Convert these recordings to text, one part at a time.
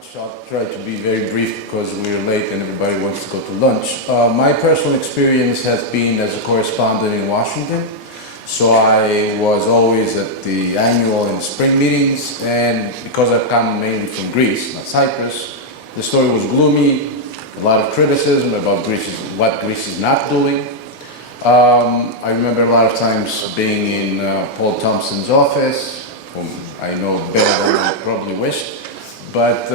much. I'll try to be very brief because we're late and everybody wants to go to lunch. My personal experience has been as a correspondent in Washington. So I was always at the annual and spring meetings, and because I've come mainly from Greece, not Cyprus, the story was gloomy, a lot of criticism about what Greece is not doing. I remember a lot of times being in Paul Thompson's office, whom I know better than I probably wished, but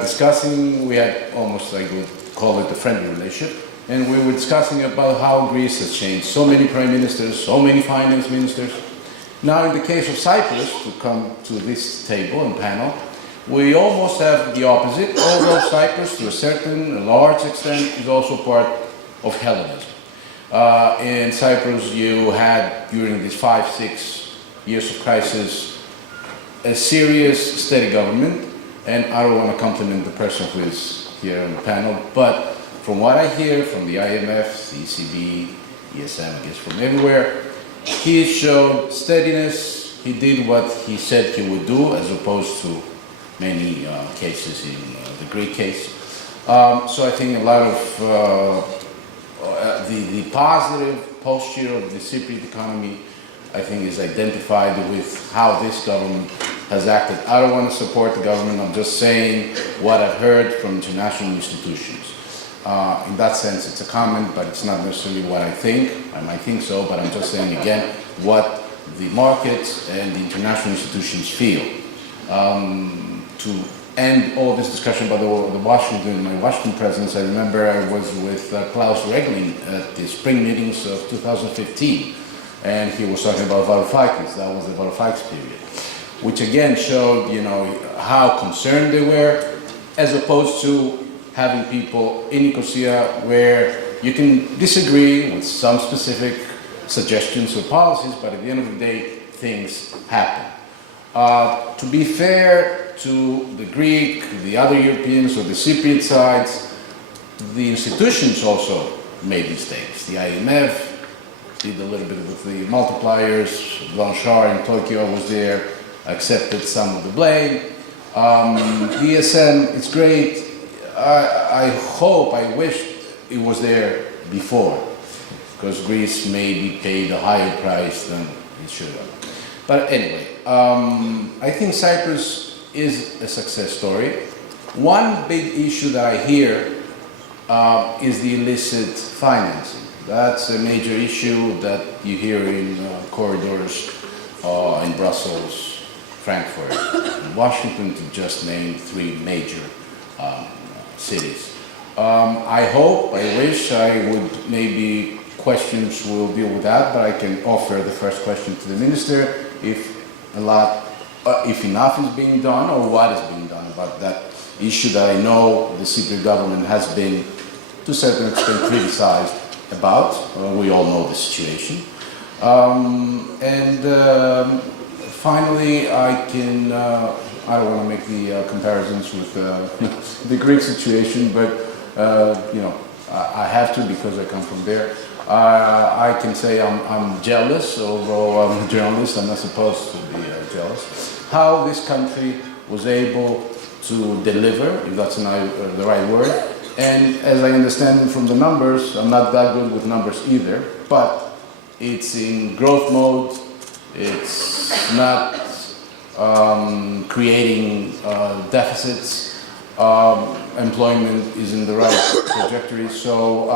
discussing, we had almost, I would call it a friendly relationship, and we were discussing about how Greece has changed. So many prime ministers, so many finance ministers. Now in the case of Cyprus, to come to this table and panel, we almost have the opposite, although Cyprus, to a certain large extent, is also part of Hellenism. In Cyprus, you had, during these 5-6 years of crisis, a serious, steady government, and I don't want to compliment the person who is here on the panel, but from what I hear from the IMF, the ECB, ESM, I guess from everywhere, he showed steadiness. He did what he said he would do, as opposed to many cases in the Greek case. So I think a lot of the positive posture of the Cypriot economy, I think, is identified with how this government has acted. I don't want to support the government. I'm just saying what I've heard from international institutions. In that sense, it's a comment, but it's not necessarily what I think. I might think so, but I'm just saying again what the markets and the international institutions feel. To end all this discussion about my Washington presence, I remember I was with Klaus Regling at the spring meetings of 2015, and he was talking about Varoufakis. That was the Varoufakis period, which again showed, how concerned they were, as opposed to having people in Nicosia where you can disagree with some specific suggestions or policies, but at the end of the day, things happen. To be fair to the Greek, the other Europeans, or the Cypriot sides, the institutions also made mistakes. The IMF did a little bit with the multipliers. Blanchard in Tokyo was there, accepted some of the blame. ESM, it's great. I hope, I wish it was there before, because Greece maybe paid a higher price than it should have. But anyway, I think Cyprus is a success story. One big issue that I hear is the illicit financing. That's a major issue that you hear in corridors in Brussels, Frankfurt, and Washington, to just name 3 major cities. I hope, I wish I would, maybe questions will deal with that, but I can offer the first question to the minister if enough is being done, or what is being done about that issue that I know the Cypriot government has been, to a certain extent, criticized about. We all know the situation. Finally, I don't want to make the comparisons with the Greek situation, but I have to because I come from there. I can say I'm jealous, although I'm a journalist, I'm not supposed to be jealous, how this country was able to deliver, if that's the right word. And as I understand from the numbers, I'm not that good with numbers either, but it's in growth mode, it's not creating deficits, employment is in the right trajectory, so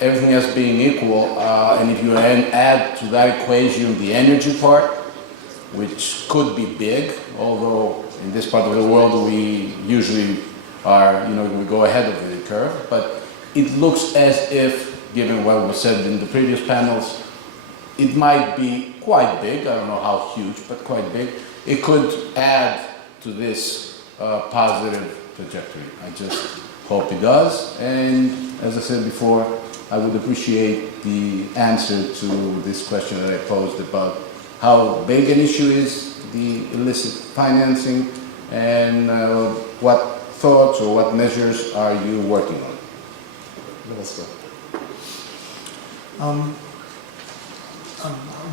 everything else being equal, and if you add to that equation the energy part, which could be big, although in this part of the world we usually are, we go ahead of the curve, but it looks as if, given what was said in the previous panels, it might be quite big. I don't know how huge, but quite big. It could add to this positive trajectory. I just hope it does. And as I said before, I would appreciate the answer to this question that I posed about how big an issue is the illicit financing, and what thoughts or what measures are you working on?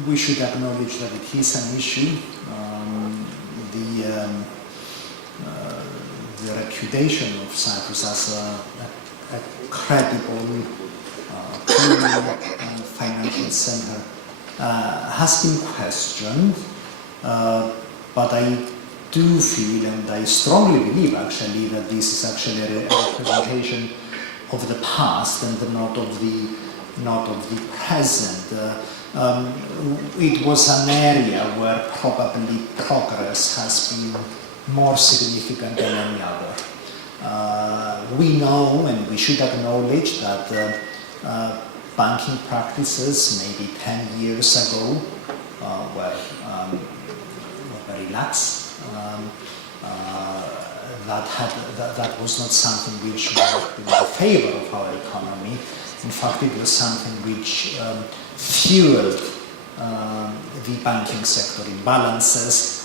We should acknowledge the reputation of Cyprus as a credible financial center has been questioned, but I do feel, and I strongly believe actually, that this is actually a representation of the past and not of the present. It was an area where probably progress has been more significant than any other. We know, and we should acknowledge, that banking practices maybe 10 years ago were very lax. That was not something which worked in the favor of our economy. In fact, it was something which fueled the banking sector imbalances.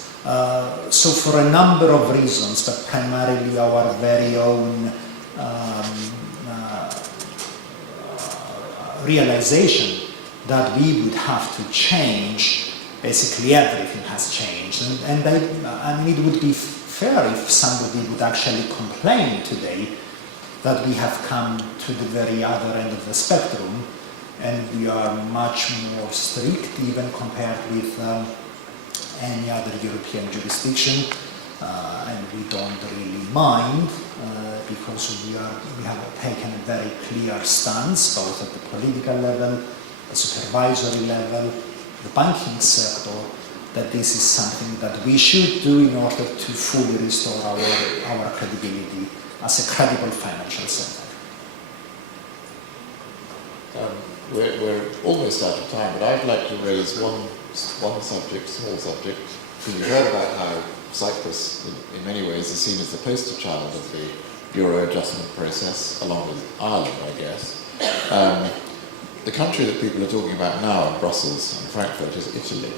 So for a number of reasons, but primarily our very own realization that we would have to change, basically everything has changed. And I mean, it would be fair if somebody would actually complain today that we have come to the very other end of the spectrum and we are much more strict even compared with any other European jurisdiction, and we don't really mind because we have taken a very clear stance both at the political level, the supervisory level, the banking sector, that this is something that we should do in order to fully restore our credibility as a credible financial center. We're almost out of time, but I'd like to raise one subject, small subject. You heard about how Cyprus, in many ways, is seen as the poster child of the Euro adjustment process, along with Ireland, I guess. The country that people are talking about now in Brussels and Frankfurt is Italy.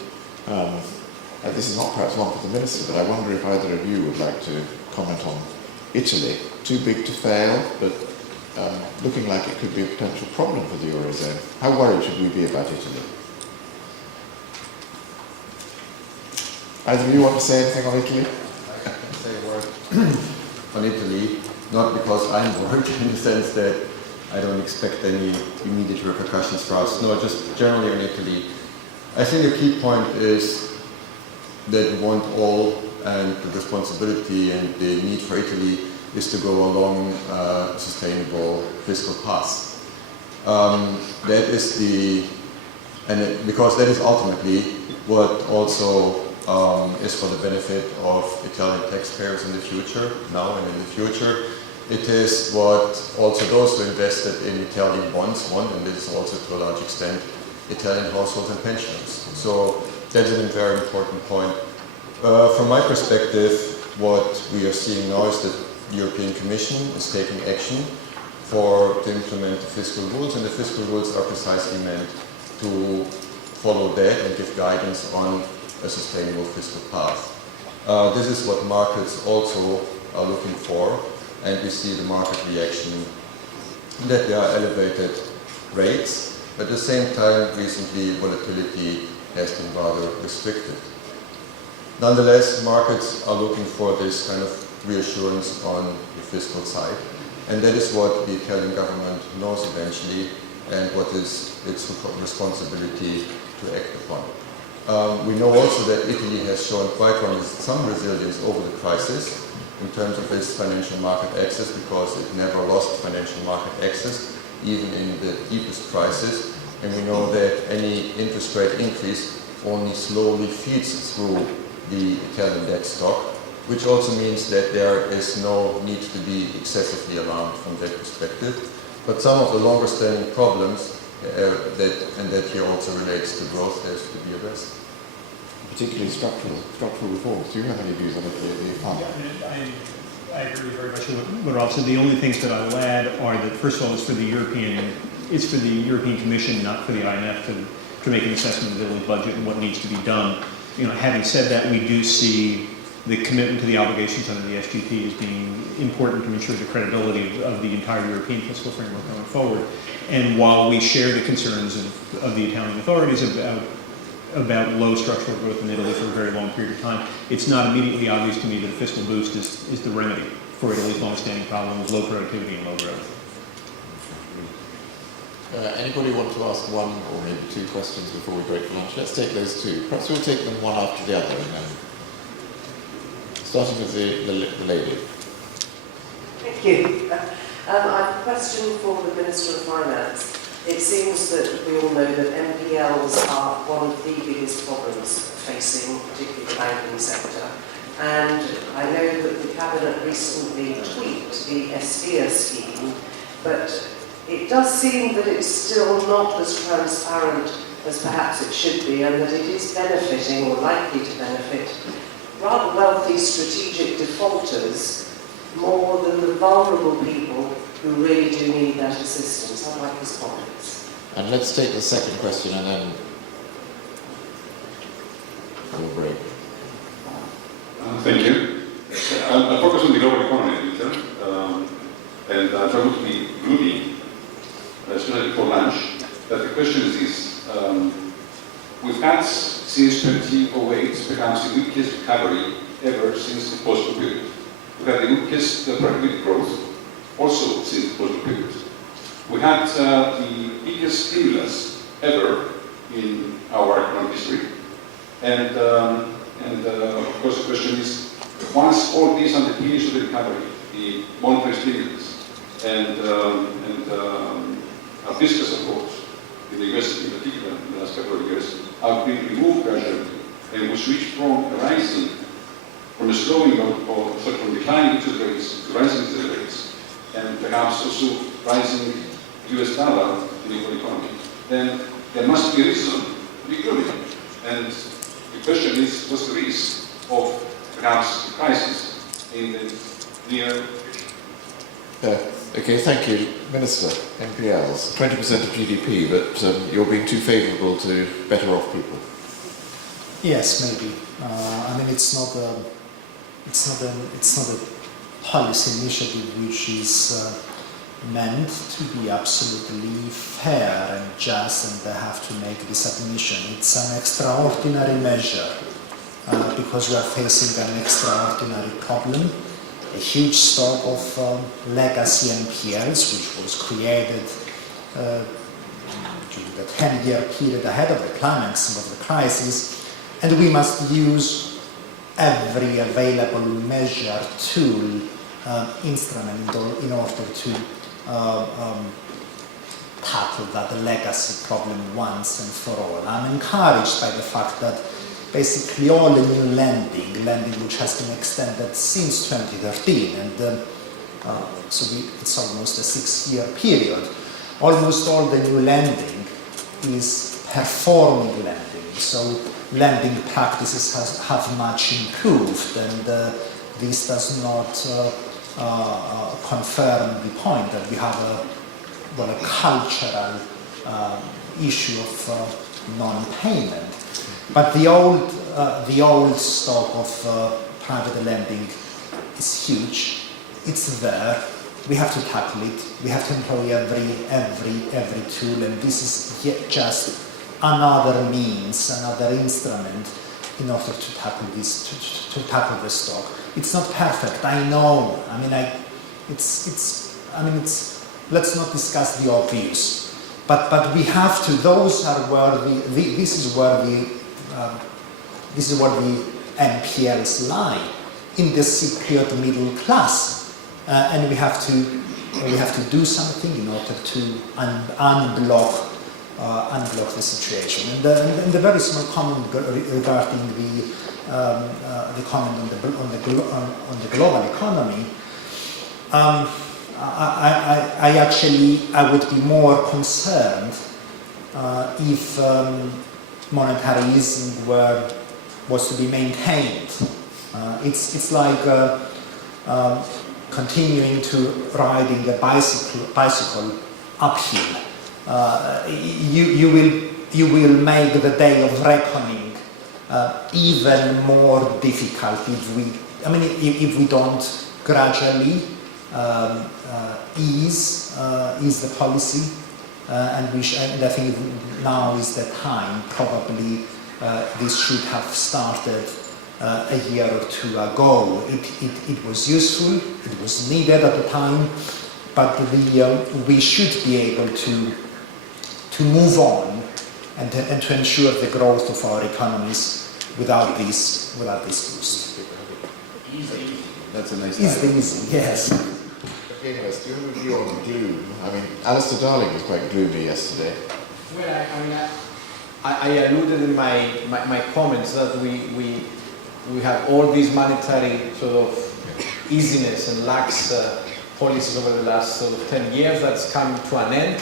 This is not perhaps one for the Minister, but I wonder if either of you would like to comment on Italy. Too big to fail, but looking like it could be a potential problem for the Eurozone. How worried should we be about Italy? Either of you want to say anything on Italy? I can say a word on Italy, not because I'm worried in the sense that I don't expect any immediate repercussions for us. No, just generally on Italy. I think a key point is that we want all, and the responsibility and the need for Italy is to go along a sustainable fiscal path. That is because that is ultimately what also is for the benefit of Italian taxpayers in the future, now and in the future. It is what also those who invested in Italian bonds want, and this is also to a large extent Italian households and pensioners. So that's a very important point. From my perspective, what we are seeing now is that the European Commission is taking action to implement the fiscal rules, and the fiscal rules are precisely meant to follow that and give guidance on a sustainable fiscal path. This is what markets also are looking for, and we see the market reaction that there are elevated rates. At the same time, recently volatility has been rather restricted. Nonetheless, markets are looking for this kind of reassurance on the fiscal side, and that is what the Italian government knows eventually, and what is its responsibility to act upon. We know also that Italy has shown quite some resilience over the crisis in terms of its financial market access, because it never lost financial market access, even in the deepest crisis. And we know that any interest rate increase only slowly feeds through the Italian debt stock, which also means that there is no need to be excessively alarmed from that perspective. But some of the longer standing problems, that here also relates to growth, has to be addressed. Particularly structural reforms. Do you have any views on it? I agree very much with what Rob said. The only things that I will add are that, first of all, it's for the European Commission, not for the IMF, to make an assessment of the Italy budget and what needs to be done. Having said that, we do see the commitment to the obligations under the SGP as being important to ensure the credibility of the entire European fiscal framework going forward. And while we share the concerns of the Italian authorities about low structural growth in Italy for a very long period of time, it's not immediately obvious to me that a fiscal boost is the remedy for Italy's long-standing problem is low productivity and low growth. Anybody want to ask one or maybe two questions before we break for lunch? Let's take those two. Perhaps we'll take them one after the other, and then starting with the lady. Thank you. I have a question for the Minister of Finance. It seems that we all know that NPLs are one of the biggest problems facing particularly the banking sector. And I know that the Cabinet recently tweaked the SDA scheme, but it does seem that it's still not as transparent as perhaps it should be, and that it is benefiting or likely to benefit rather wealthy strategic defaulters more than the vulnerable people who really do need that assistance. I'd like his comments. And let's take the second question and then we'll break. Thank you. I'll focus on the global economy later, and I'm trying to be gloomy, especially for lunch. But the question is this. We've had, since 2008, perhaps the weakest recovery ever since the post-war period. We've had the weakest productivity growth, also since the post-war period. We had the biggest stimulus ever in our economic history. And of course the question is, once all these underpinnings of the recovery, the monetary stimulus and our fiscal support in the US in particular in the last couple of years have been removed gradually, and we switch from a slowing from declining interest rates to rising interest rates, and perhaps also rising US dollar in the world economy, then there must be a reason to be gloomy. And the question is, what's the risk of perhaps a crisis in the near future? Okay, thank you. Minister, NPLs, 20% of GDP, but you're being too favourable to better off people. Yes, maybe. I mean, it's not a policy initiative which is meant to be absolutely fair and just, and they have to make this admission. It's an extraordinary measure because we are facing an extraordinary problem. A huge stock of legacy NPLs, which was created during the 10-year period ahead of the climax of the crisis, and we must use every available measure, tool, instrument in order to tackle that legacy problem once and for all. I'm encouraged by the fact that basically all the new lending which has been extended since 2013, and it's almost a 6-year period. Almost all the new lending is performing lending, so lending practices have much improved, and this does not confirm the point that we have a cultural issue of non-payment. But the old stock of private lending is huge. It's there. We have to tackle it. We have to employ every tool, and this is yet just another means, another instrument in order to tackle this, to tackle the stock. It's not perfect. I know. I mean, let's not discuss the obvious, but we have to. Those are where this is where the NPLs lie, in the Cypriot middle class, and we have to do something in order to unblock the situation. And the very small comment regarding the comment on the global economy. I would be more concerned if monetary easing was to be maintained. It's like continuing to riding a bicycle uphill. You will make the day of reckoning even more difficult if we don't gradually ease the policy, and I think now is the time. Probably this should have started a year or two ago. It was useful, it was needed at the time, but we should be able to move on and to ensure the growth of our economies without this boost. That's a nice Easy, yes. Economist, do you have a view on gloom? I mean, Alistair Darling was quite gloomy yesterday. Well, I alluded in my comments that we have all these monetary sort of easiness and lax policies over the last sort of 10 years that's come to an end.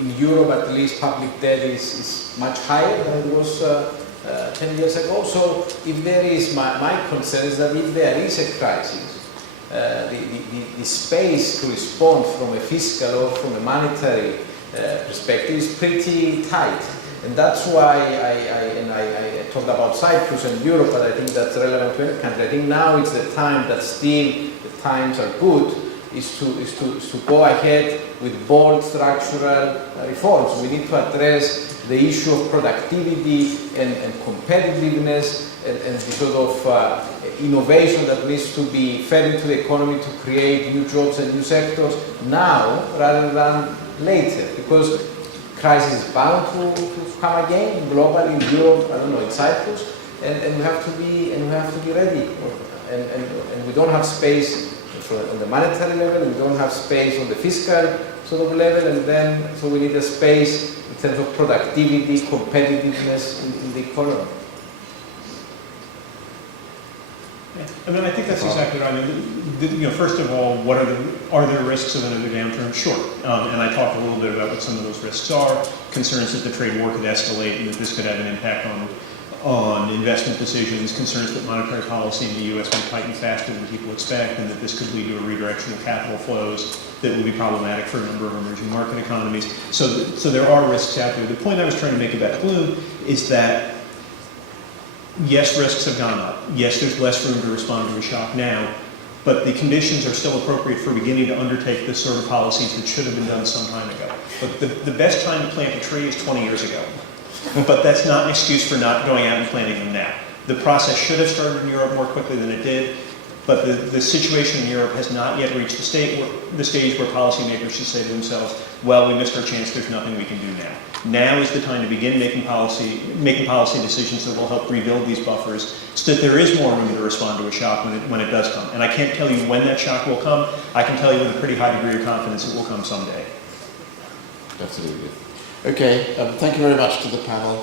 In Europe, at least, public debt is much higher than it was 10 years ago. So if there is, my concern is that if there is a crisis, the space to respond from a fiscal or from a monetary perspective is pretty tight. And that's why I talked about Cyprus and Europe, but I think that's relevant to any country. I think now it's the time that still the times are good, is to go ahead with bold structural reforms. We need to address the issue of productivity and competitiveness and the sort of innovation that needs to be fed into the economy to create new jobs and new sectors now rather than later, because crisis is bound to come again globally, in Europe, I don't know, in Cyprus, and we have to be ready. And we don't have space on the monetary level, we don't have space on the fiscal sort of level, and then so we need a space in terms of productivity, competitiveness in the economy. I mean, I think that's exactly right. I mean, first of all, are there risks of another downturn? Sure. And I talked a little bit about what some of those risks are. Concerns that the trade war could escalate and that this could have an impact on investment decisions. Concerns that monetary policy in the U.S. might tighten faster than people expect, and that this could lead to a redirection of capital flows that will be problematic for a number of emerging market economies. So there are risks out there. The point I was trying to make about gloom is that yes, risks have gone up. Yes, there's less room to respond to a shock now, but the conditions are still appropriate for beginning to undertake this sort of policies that should have been done some time ago. But the best time to plant a tree is 20 years ago. But that's not an excuse for not going out and planting them now. The process should have started in Europe more quickly than it did, but the situation in Europe has not yet reached the stage where policymakers should say to themselves, well, we missed our chance, there's nothing we can do now. Now is the time to begin making policy decisions that will help rebuild these buffers so that there is more room to respond to a shock when it does come. And I can't tell you when that shock will come. I can tell you with a pretty high degree of confidence it will come someday. Absolutely. Okay, thank you very much to the panel.